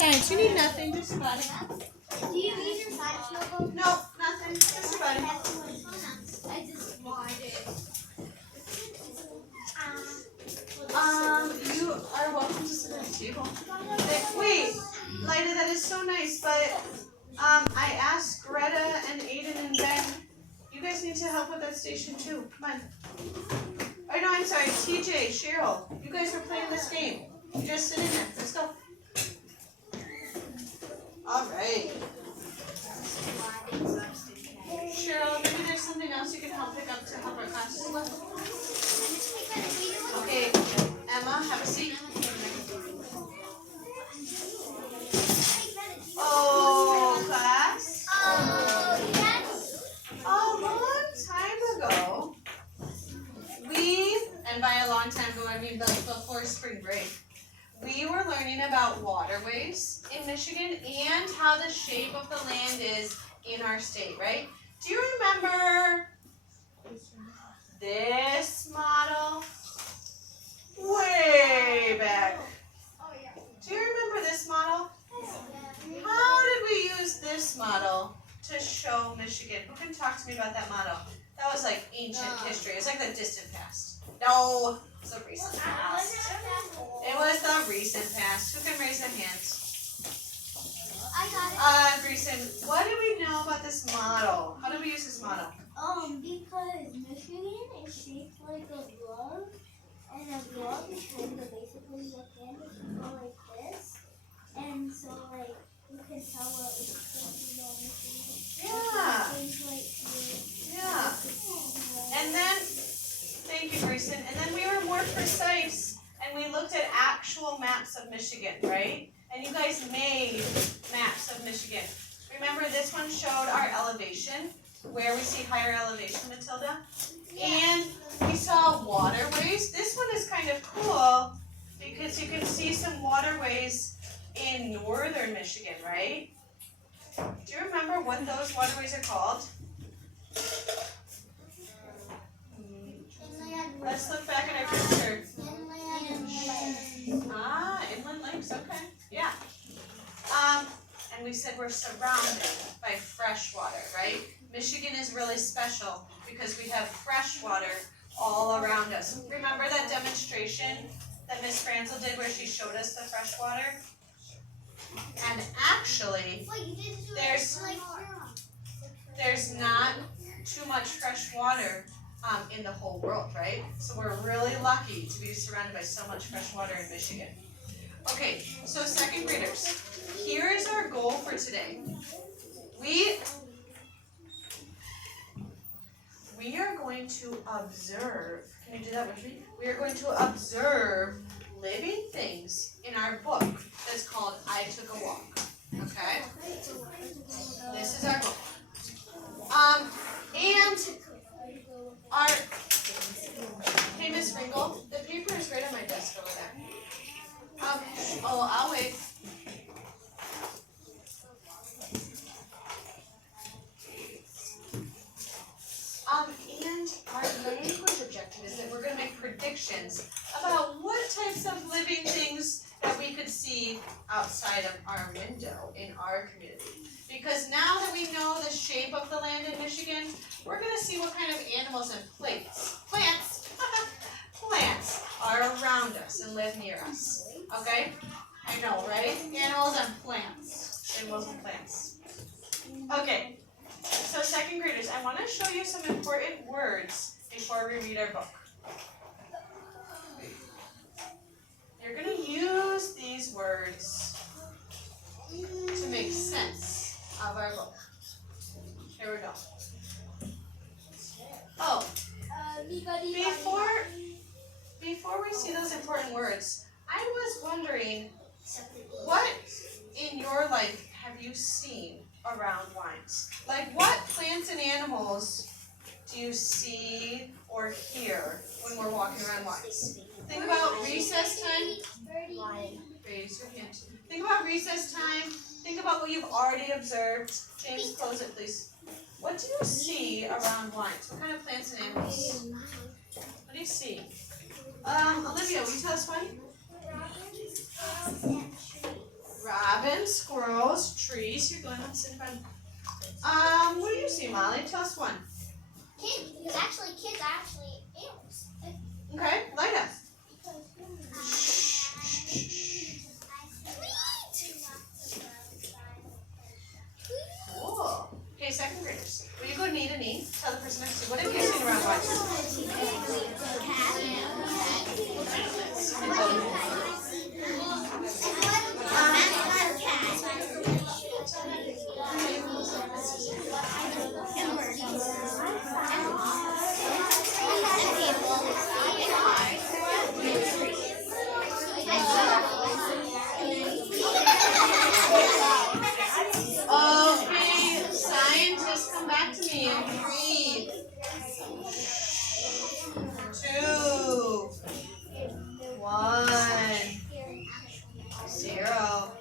Thanks. You need nothing. Just your body. Do you need your side snowball? No, nothing. Just your body. I just wanted. You are welcome to sit at the table. Wait, Lyda, that is so nice, but I asked Greta and Aiden and Ben. You guys need to help with that station too. Come on. Oh no, I'm sorry. TJ, Cheryl, you guys are playing this game. You just sit in there. Let's go. All right. Cheryl, maybe there's something else you can help pick up to help our class as well. Okay, Emma, have a seat. Oh, class. Oh, yes. A long time ago, and by a long time ago, I mean before spring break, we were learning about waterways in Michigan and how the shape of the land is in our state, right? Do you remember this model? Way back. Do you remember this model? How did we use this model to show Michigan? Who can talk to me about that model? That was like ancient history. It's like the distant past. No, it's the recent past. It was the recent past. Who can raise their hand? I got it. Grayson, what do we know about this model? How do we use this model? Because Michigan is shaped like a glove, and a glove is kind of basically a canvas go like this, and so like you can tell what it's supposed on Michigan. Yeah. Things like this. Yeah. And then, thank you, Grayson. And then we were more precise, and we looked at actual maps of Michigan, right? And you guys made maps of Michigan. Remember, this one showed our elevation, where we see higher elevation, Matilda. And we saw waterways. This one is kind of cool because you can see some waterways in northern Michigan, right? Do you remember what those waterways are called? Let's look back at our picture. Inland lakes, okay. Yeah. And we said we're surrounded by fresh water, right? Michigan is really special because we have fresh water all around us. Remember that demonstration that Miss Franzel did where she showed us the fresh water? And actually, there's not too much fresh water in the whole world, right? So we're really lucky to be surrounded by so much fresh water in Michigan. Okay, so second graders, here is our goal for today. We are going to observe, can you do that with me? We are going to observe living things in our book that's called I Took a Walk, okay? This is our book. And hey Miss Ringel, the paper is right on my desk over there. I'll wait. And our language objective is that we're going to make predictions about what types of living things that we could see outside of our window in our community. Because now that we know the shape of the land in Michigan, we're going to see what kind of animals and plants are around us and live near us. Okay? I know, right? Animals and plants. Animals and plants. Okay. So second graders, I want to show you some important words before we read our book. You're going to use these words to make sense of our book. Here we go. Oh, before we see those important words, I was wondering, what in your life have you seen around lines? Like, what plants and animals do you see or hear when we're walking around lines? Think about recess time. Raise your hand. Think about recess time. Think about what you've already observed. James, close it, please. What do you see around lines? What kind of plants and animals? What do you see? Olivia, will you tell us why? Robins. Robins. one, squirrels, trees. You're going on sit in front. What do you see, Molly? Tell us one. Kids, because actually kids are actually animals. Okay, Lida. Cool. Okay, second graders. Will you go knee to knee? Tell the person next to you. What have you seen around vines? Okay, scientists, come back to me in 3, 2, 1, 0.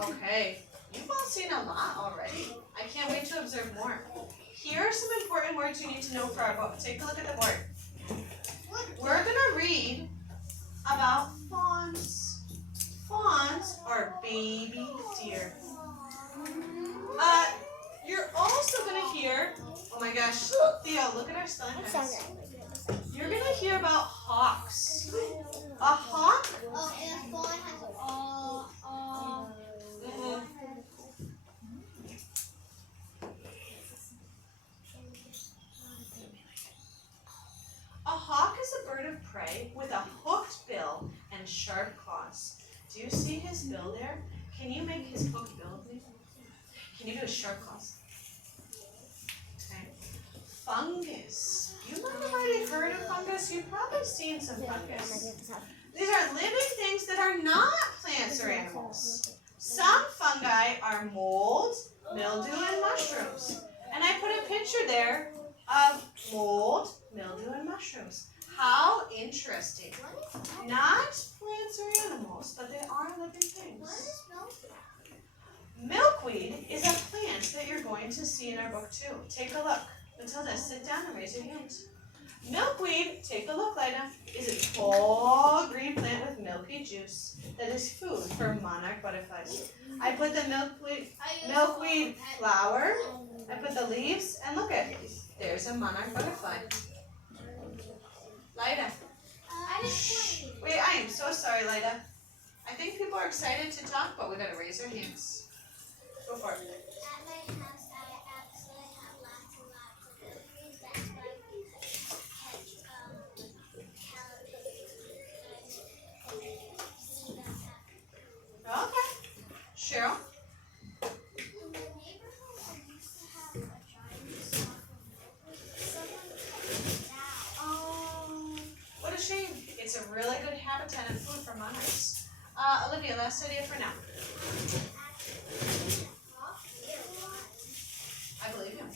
Okay, you've all seen a lot already. I can't wait to observe more. Here are some important words you need to know for our book. Take a look at the board. We're going to read about fawns. Fawns are baby deer. You're also going to hear, oh my gosh, Theo, look at our spelling guides. You're going to hear about hawks. A hawk? Oh, and a fawn has Mhm. A hawk is a bird of prey with a hooked bill and sharp claws. Do you see his bill there? Can you make his hooked bill, please? Can you do his sharp claws? Okay. Fungus. You might have already heard of fungus. You've probably seen some fungus. These are living things that are not plants or animals. Some fungi are mold, mildew, and mushrooms. And I put a picture there of mold, mildew, and mushrooms. How interesting. Not plants or animals, but they are living things. Milkweed is a plant that you're going to see in our book too. Take a look. Matilda, sit down and raise your hand. Milkweed, take a look, Lida, is a tall green plant with milky juice that is food for monarch butterflies. I put the milkweed flower, I put the leaves, and look at it. There's a monarch butterfly. Lida. Wait, I am so sorry, Lida. I think people are excited to talk, but we gotta raise our hands. Go for it. At my house, I actually have lots and lots of cookies. That's why we catch calories. Okay. Cheryl? In the neighborhood, I used to have a giant sock of milk. Someone cut it down. Oh, what a shame. It's a really good habitat and food for monarchs. Olivia, last idea for now. I believe you.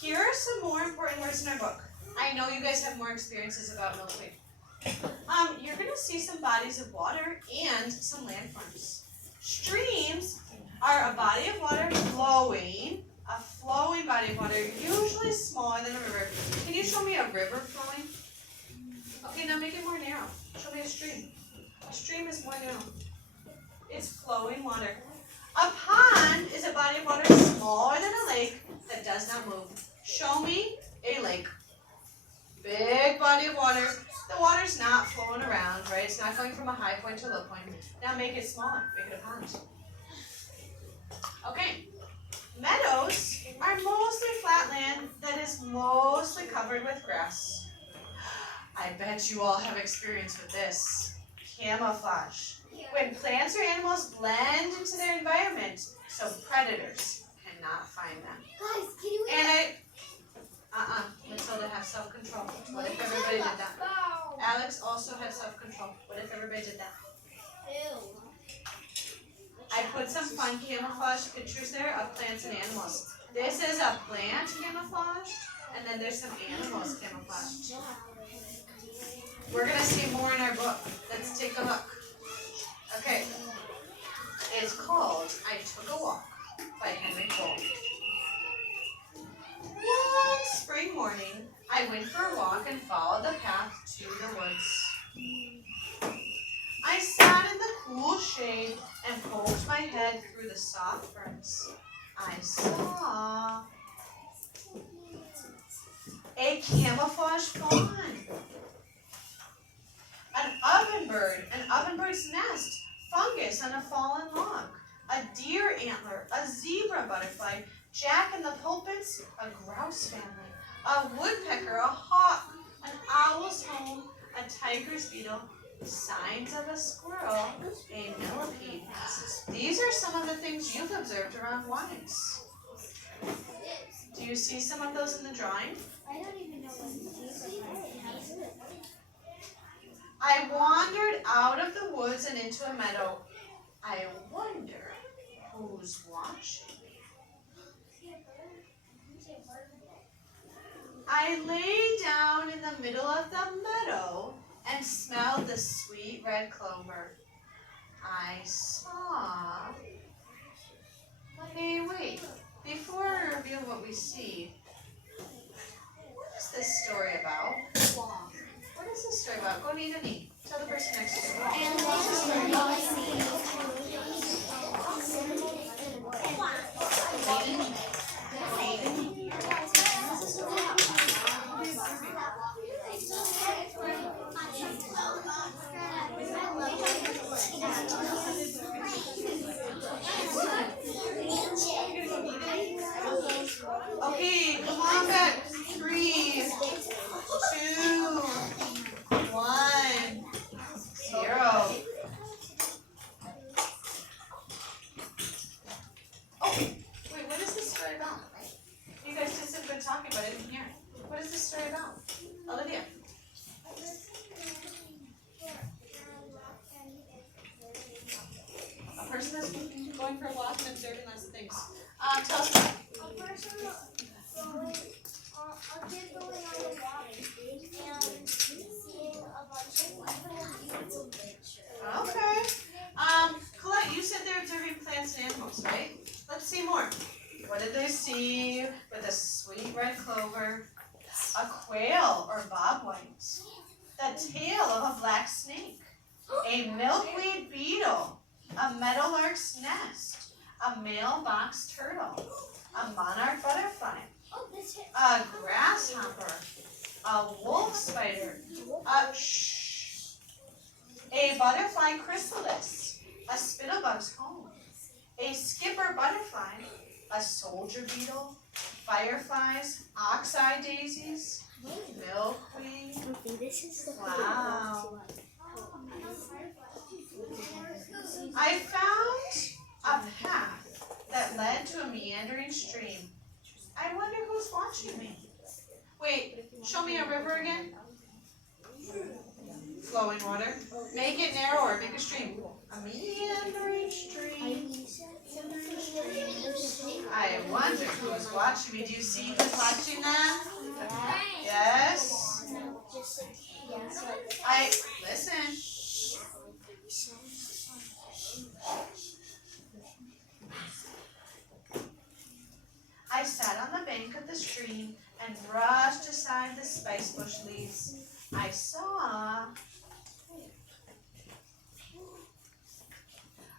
Here are some more important words in our book. I know you guys have more experiences about milkweed. You're going to see some bodies of water and some landforms. Streams are a body of water flowing, a flowing body of water, usually smaller than a river. Can you show me a river flowing? Okay, now make it more narrow. Show me a stream. A stream is more narrow. It's flowing water. A pond is a body of water smaller than a lake that does not move. Show me a lake. Big body of water. The water's not flowing around, right? It's not going from a high point to a low point. Now make it smaller. Make it a pond. Okay. Meadows are mostly flat land that is mostly covered with grass. I bet you all have experience with this. Camouflage. When plants or animals blend into their environment, so predators cannot find them. Guys, can you And Matilda, have self-control. What if everybody did that? Alex also had self-control. What if everybody did that? I put some fun camouflage pictures there of plants and animals. This is a plant camouflage, and then there's some animals camouflage. We're going to see more in our book. Let's take a look. Okay. It's called I Took a Walk by Henry Cole. One spring morning, I went for a walk and followed the path to the woods. I sat in the cool shade and poked my head through the soft ferns. I saw a camouflage fawn, an ovenbird's nest, fungus on a fallen log, a deer antler, a zebra butterfly, Jack in the pulpits, a grouse family, a woodpecker, a hawk, an owl's home, a tiger's beetle, signs of a squirrel, a millipede. These are some of the things you've observed around wines. Do you see some of those in the drawing? I don't even know what zebra is. I wandered out of the woods and into a meadow. I wonder who's watching. I lay down in the middle of the meadow and smelled the sweet red clover. I saw... Hey, wait. Before I reveal what we see, what is this story about? What is this story about? Go knee to knee. Tell the person next to you. Okay, come on back. 3, 2, 1, 0. Oh, wait, what is this story about? You guys did some good talking, but I didn't hear it. What is this story about? Olivia. A person that's going for a walk and observing lots of things. Tell us. A person going, a kid going on the water and seeing a bunch of people. Okay. Colette, you said they're observing plants and animals, right? Let's see more. What did they see with a sweet red clover? A quail or bobwhite. The tail of a black snake. A milkweed beetle. A meadowlark's nest. A mailbox turtle. A monarch butterfly. A grasshopper. A wolf spider. A butterfly chrysalis. A spittlebug's home. A skipper butterfly. A soldier beetle. Fireflies. Ox-eye daisies. Milkweed. Wow. I found a path that led to a meandering stream. I wonder who's watching me. Wait, show me a river again. Flowing water. Make it narrower, make a stream. A meandering stream. I wonder who's watching me. Do you see who's watching that? Yes? Listen. I sat on the bank of the stream and brushed aside the spice bush leaves. I saw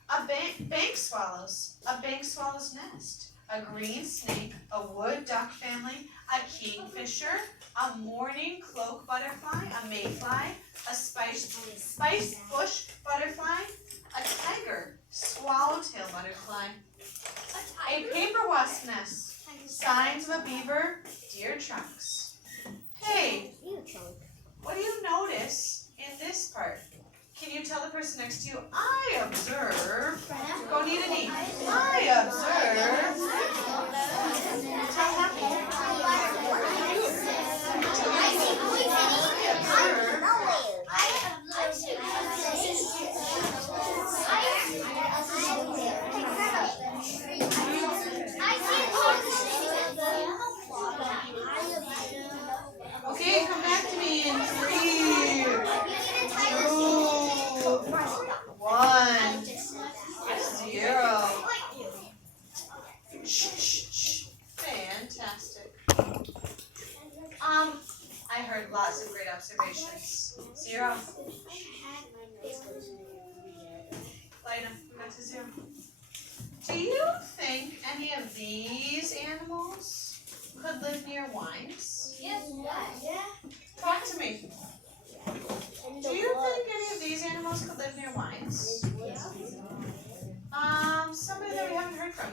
a bank swallow's nest, a green snake, a wood duck family, a kingfisher, a mourning cloak butterfly, a mayfly, a spice bush butterfly, a tiger, swallowtail butterfly, a paper wasp nest, signs of a beaver, deer trunks. Hey, what do you notice in this part? Can you tell the person next to you, I observe, go knee to knee, I observe, tell them, okay, come back to me in 3, 2, 1, 0. Light 'em. We got to zoom. Do you think any of these animals could live near wines? Yes. Talk to me. Do you think any of these animals could live near wines? Somebody that we haven't heard from.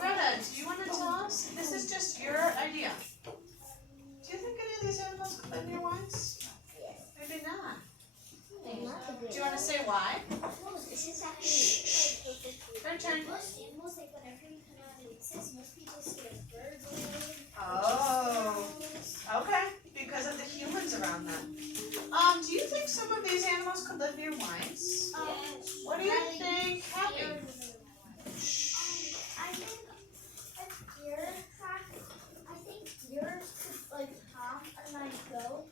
Greta, do you want to tell us? This is just your idea. Do you think any of these animals could live near wines? Maybe not. Do you want to say why? Your turn. Oh, okay. Because of the humans around them. Do you think some of these animals could live near wines? What do you think? Happy. I think deer could like come and like go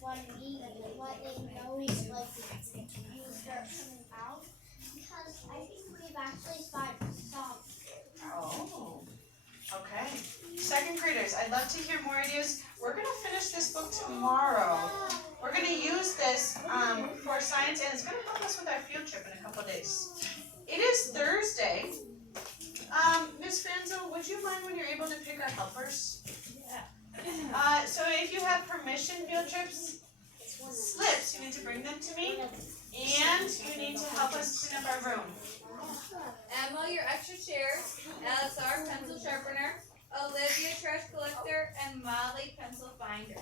when we what they know is like you start coming out because I think we've actually spotted some. Oh, okay. Second graders, I'd love to hear more ideas. We're going to finish this book tomorrow. We're going to use this for science, and it's going to help us with our field trip in a couple of days. It is Thursday. Miss Franzel, would you mind when you're able to pick our helpers? Yeah. So if you have permission field trips, slips, you need to bring them to me, and you need to help us clean up our room. Emma, your extra chair, LSR, pencil sharpener, Olivia, trash collector, and Molly, pencil finder.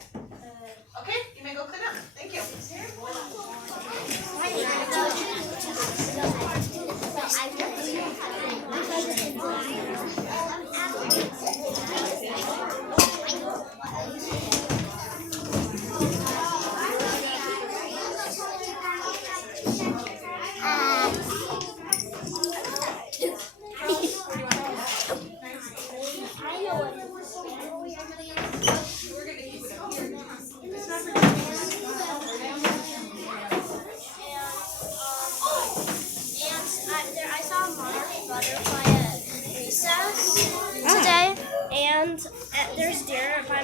Okay, you may go clean up. Thank you. We're gonna keep it up here. I saw a monarch butterfly at recess today, and there's deer by